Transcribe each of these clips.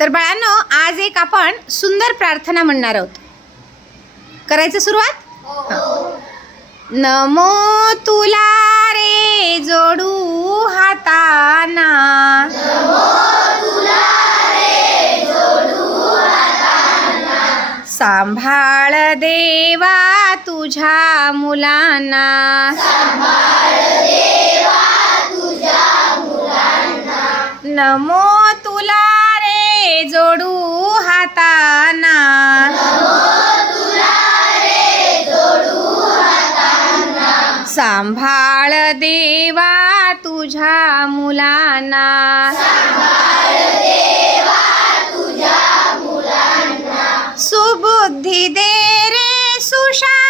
तर बाळांनो आज एक आपण सुंदर प्रार्थना म्हणणार आहोत. करायचं सुरुवात? नमो तुला रे जोडू हाताना. सांभाळ देवा तुझ्या मुलांना. नमो जोडू हाताना. सांभाळ देवा तुझ्या मुलांना. सुबुद्धी दे रे सुशा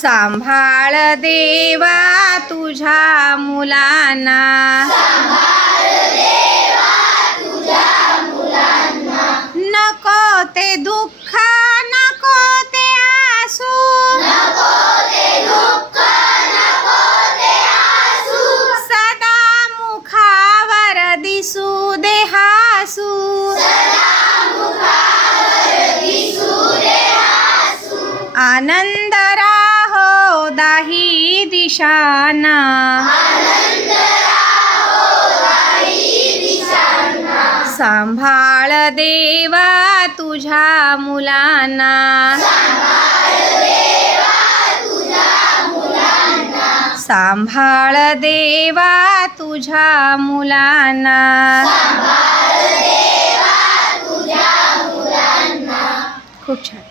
सांभाळ देवा तुझ्या मुलांना. नको ते दुःख नको ते आसू सदा मुखावर दिसू दे हासू आनंद दाही दिशाना. सांभाळ देवा तुझ्या मुलांना. सांभाळ देवा तुझ्या मुलांना. खूप छान.